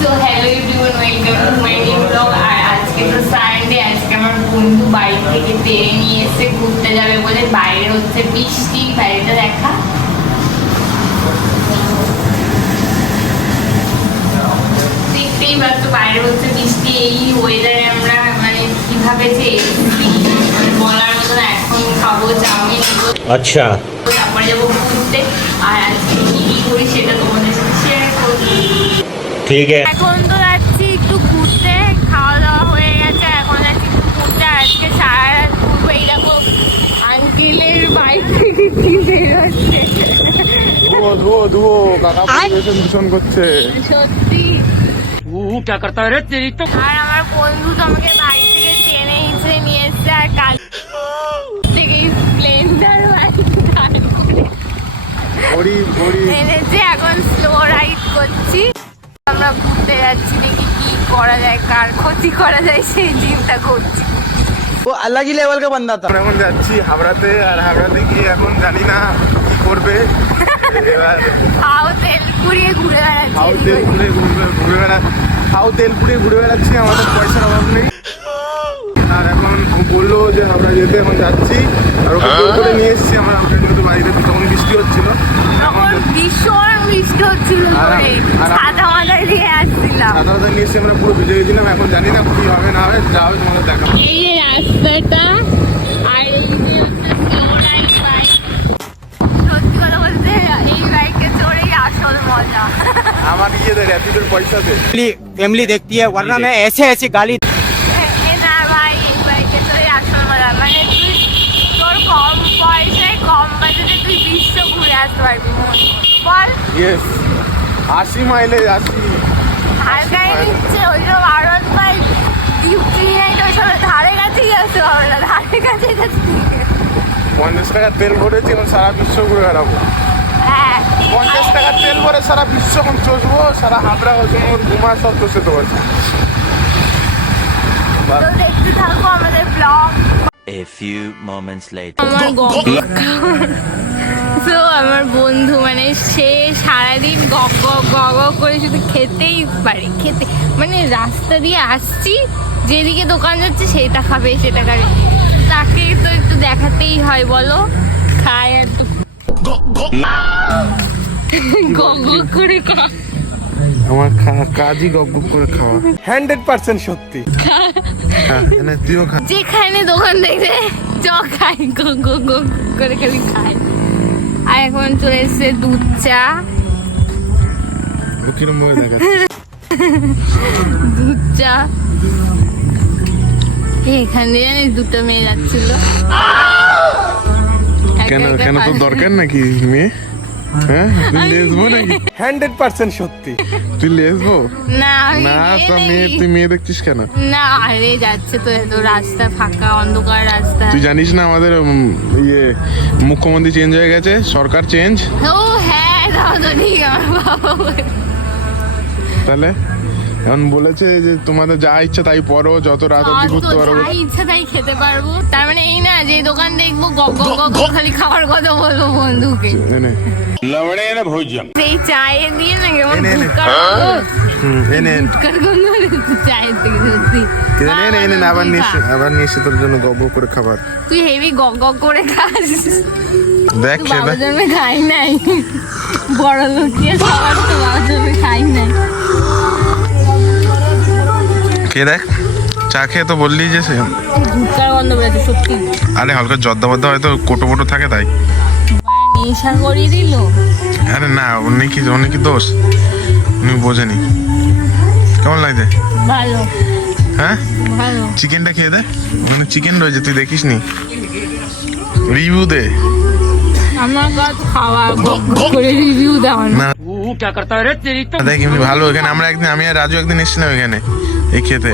So hello everyone, welcome to my new blog. আর আজকে তো সানডে, আজকে আমার বন্ধু বাড়ি থেকে ট্রেনে নিয়ে এসে ঘুরতে যাবে বলে বাইরে হচ্ছে বৃষ্টি। বাইরেটা দেখা, দেখতেই পাচ্ছ বাইরে হচ্ছে বৃষ্টি। এই ওয়েদারে আমরা মানে কিভাবে যে বলার মতো না। এখন খাবো চাউমিন, আচ্ছা, তারপরে যাবো ঘুরতে। আর আজকে কি কি করি সেটা তোমাদের সাথে শেয়ার করবো। ঠিক আছে, এখন তো যাচ্ছি একটু ঘুরতে। খাওয়া দাওয়া হয়ে গেছে, এখন যাচ্ছি একটু ঘুরতে। আজকে সারা রাত ঘুরবো। এইরকম আঙ্কেলের বাইক থেকে কি বেরোচ্ছে, ধুয়ো কাকা দূষণ করছে সত্যি। আর আমার বন্ধু তো আমাকে বাড়ি থেকে টেনে হিঁচড়ে নিয়ে এসছে। আর কাল থেকে স্প্লেন্ডার বাইক এনেছে, এখন স্লো রাইড করছি। আমরা ঘুরতে যাচ্ছি, দেখি কি করা যায়, কার ক্ষতি করা যায় সেই চিন্তা করছি। ও अलग ही लेवल का बंदा था। এখন যাচ্ছি হাবড়াতে, আর হাবড়াতে গিয়ে এখন জানি না কি করবে। হাও তেল পুড়িয়ে ঘুরে বেড়াচ্ছি, হাও তেল পুড়িয়ে ঘুরে বেড়াচ্ছি। আমাদের পয়সার অভাব নেই। আর এখন বললো যে হাবড়া যেতে, এখন যাচ্ছি। আর ওকে জোর করে নিয়ে এসেছি আমার যেহেতু বাইরে তখন বৃষ্টি হচ্ছিল। তখন ভীষণ বৃষ্টি হচ্ছিল, সাদা মাথায় দিয়ে আসছিলাম। সাদা মাথায় নিয়ে এসে আমরা পুরো ভিজে গেছিলাম। এখন জানি না কি হবে না হবে, যা হবে তোমাদের দেখাবো। এই যে রাস্তাটা, আর এই যে slow ride bike। সত্যি কথা বলতে এই বাইকে চড়েই আসল মজা। আমার র্যাপিডোর পয়সা দে। फैमिली देखती है, वरना मैं ऐसे ऐसी गाली। না ভাই, এই বাইকে চড়ে আসল মজা। মানে তুই তোর কম পয়সায় কম বাজেটে তুই বিশ্ব ঘুরে আসতে পারবি। বল, ইয়েস, 80 মাইলেজ 80। হালকাই নিচ্ছে ওইসব আরত বাইক, ওইসব ধারে কাছেই আসতে পারবে না, ধারে কাছেই যাচ্ছি। 50 টাকা তেল ভরেছি, এখন সারা বিশ্ব ঘুরে বেড়াবো। হ্যাঁ, 50 টাকা তেল ভরে সারা বিশ্ব এখন চষবো। সারা হাবড়া ওর ঘুমা সব চষে দেবো। তো দেখতে থাকো আমাদের blog. A few moments later. আমার বন্ধু মানে সে সারাদিন গগ গগ গগ গগ করে শুধু খেতেই পারে, খেতে। মানে রাস্তা দিয়ে আসছি, যেদিকে দোকান যাচ্ছে সেটা খাবে সেটা খাবে। তাকে তো একটু দেখাতেই হয়, বলো। খায় আর গগ গগ করে খায়। আমার কাজই গপ গপ করে খাওয়া। 100% সত্যি। তুইও খা। যেখানে দোকান দেখবে চ খাই, গগ গগ গগ করে খালি খায়। আর এখন চলে এসছে দুধ চা। দুধ চা এখানে জানিস দুটো মেয়ে যাচ্ছিল। কেন কেন তোর দরকার নাকি মেয়ে? হ্যাঁ, তুই লেসবো নাকি? 100% সত্যি। তুই লেসবো না না? তো মেয়ে, তুই মেয়ে দেখছিস কেন? না, আরে যাচ্ছে তো, এত রাস্তা ফাঁকা, অন্ধকার রাস্তা। তুই জানিস না আমাদের ইয়ে মুখ্যমন্ত্রী চেঞ্জ হয়ে গেছে, সরকার চেঞ্জ। ও হ্যাঁ, তাও তো ঠিক। আমার বাবা তাহলে এখন বলেছে যে তোমাদের যা ইচ্ছা তাই পড়ো, যত রাত অবধি ঘুরতে পারো। যা ইচ্ছা তাই খেতে পারবো। তার মানে এই না যে দোকান দেখবো গগ গগ গগ খালি খাওয়ার কথা বলবো বন্ধুকে। এনে এই চায়ে দিয়ে না কেমন এনে এনে চায়ের থেকে সত্যি। এনে আবার নিয়ে এসে তোর জন্য গপ করে খাবার। তুই হেভি গগ গগ করে খাস। দেখ বাবার জন্য খাই নাই, বড় লোকিয়া খাবার তো বাবার জন্য খাই নাই। কে দেখ, চা খেয়ে তো বললি যে গুটকার গন্ধ বেরোচ্ছে সত্যি। আরে হালকা জর্দা বদ্ধ হয়তো কোটো মোটো থাকে তাই। নেশা করিয়ে দিল। আরে না, উনি কি দোষ, উনি বোঝেনি। কেমন লাগছে? ভালো, হ্যাঁ, ভালো। চিকেনটা খেয়ে দেখ, মানে চিকেন রয়েছে, তুই দেখিস নি? রিভিউ দে। আমার কাছে খাওয়া গগ গগ করে রিভিউ দেওয়া না দেখ এমনি ভালো। এখানে আমরা একদিন, আমি আর রাজু একদিন এসেছিলাম এখানে এই খেতে।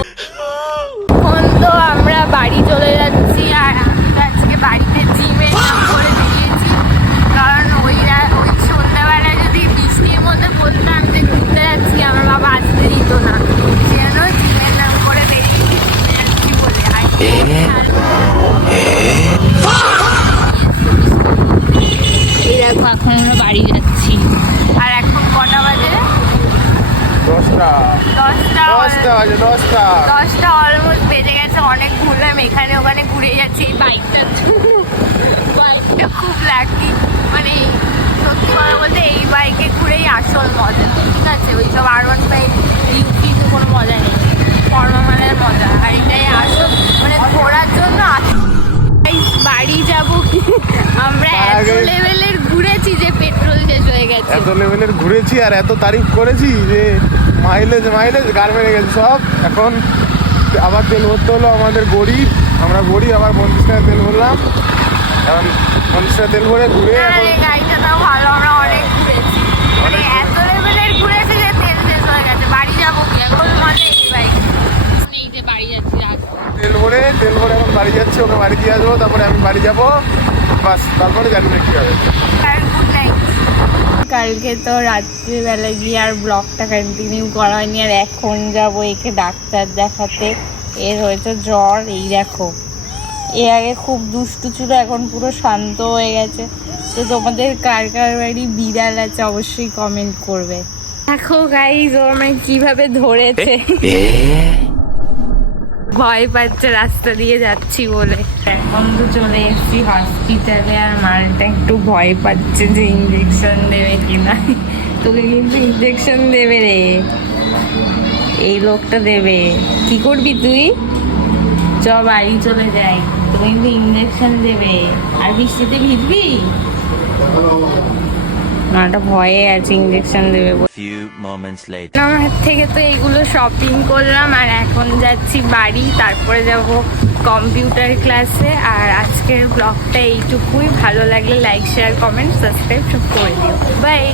এখন তো আমরা বাড়ি চলে যাচ্ছি। আর আমি তো আজকে বাড়িতে জিমে নাম করে দিয়েছি, কারণ ওই সন্ধ্যাবেলায় যদি বৃষ্টির মধ্যে বলতাম যে ঘুরতে যাচ্ছি, আমার বাবা আসতে দিত না। সেজন্য জিমের নাম করে বেরিয়েছি বলে। এই দেখো এখন আমরা বাড়ি যাচ্ছি। আর এখন কটা বাজে? 10টা। 10টা অলমোস্ট বেজে গেছে, অনেক ঘুরলাম এখানে ওখানে ঘুরে যাচ্ছি এই বাইকটার জন্য। বাইকটা খুব লাকি, মানে সত্যি কথা বলতে এই বাইকে ঘুরেই আসল মজা, ঠিক আছে? ওই সব R15 ইউপি তো কোনো মজা নেই, কর্মমানের মজা, আর এটাই আসল মানে ঘোরার জন্য বাড়ি যাব কি আমরা এত লেভেলের ঘুরেছি যে পেট্রোল শেষ হয়ে গেছে। এত লেভেলের ঘুরেছি আর এত তারিফ করেছি যে মাইলেজ গাড় মেরে গেছে সব। এখন আবার তেল ভরতে হলো, আমাদের গরিব, আমরা গরিব, আবার 35 টাকা তেল ভরলাম। এখন 35 টাকা তেল ভরে ঘুরে আরে গাড়িটা তো ভালো, আমরা অনেক ঘুরেছি, মানে এত লেভেলের ঘুরেছি যে তেল শেষ হয়ে গেছে। বাড়ি যাবো কি এখন মজা এই বাইক, এই যে বাড়ি যাচ্ছি তেল ভরে এখন বাড়ি যাচ্ছি, ওকে বাড়ি দিয়ে আসবো, তারপরে আমি বাড়ি যাবো, বাস তারপরে জানি না কি হবে। কালকে তো রাত্রিবেলা গিয়ে আর ব্লগটা কন্টিনিউ করা হয়নি, আর এখন যাবো একে ডাক্তার দেখাতে। এর হয়েছে জ্বর, এই দেখো, এর আগে খুব দুষ্টু ছিল, এখন পুরো শান্ত হয়ে গেছে। তো তোমাদের কার কার বাড়ি বিড়াল আছে অবশ্যই কমেন্ট করবে। দেখো গাইস ও আমায় কিভাবে ধরেছে, ভয় পাচ্ছে রাস্তা দিয়ে যাচ্ছি বলে। এখন তো চলে এসেছি হসপিটালে, আর মালটা একটু ভয় পাচ্ছে যে ইঞ্জেকশন দেবে কিনা। তোকে কিন্তু ইঞ্জেকশন দেবে রে, এই লোকটা দেবে। কি করবি তুই? চ বাড়ি চলে যাই, তোকে কিন্তু ইঞ্জেকশন দেবে। আর বৃষ্টিতে ভিজবি না, ওটা ভয়ে আছে, ইঞ্জেকশন দেবে। Few moments later. আমার থেকে তো এইগুলো শপিং করলাম, আর এখন যাচ্ছি বাড়ি, তারপরে যাব কম্পিউটার ক্লাসে। আর আজকের ব্লগটা এইটুকুই, ভালো লাগলে লাইক শেয়ার কমেন্ট সাবস্ক্রাইব সব করে দিও। বাই।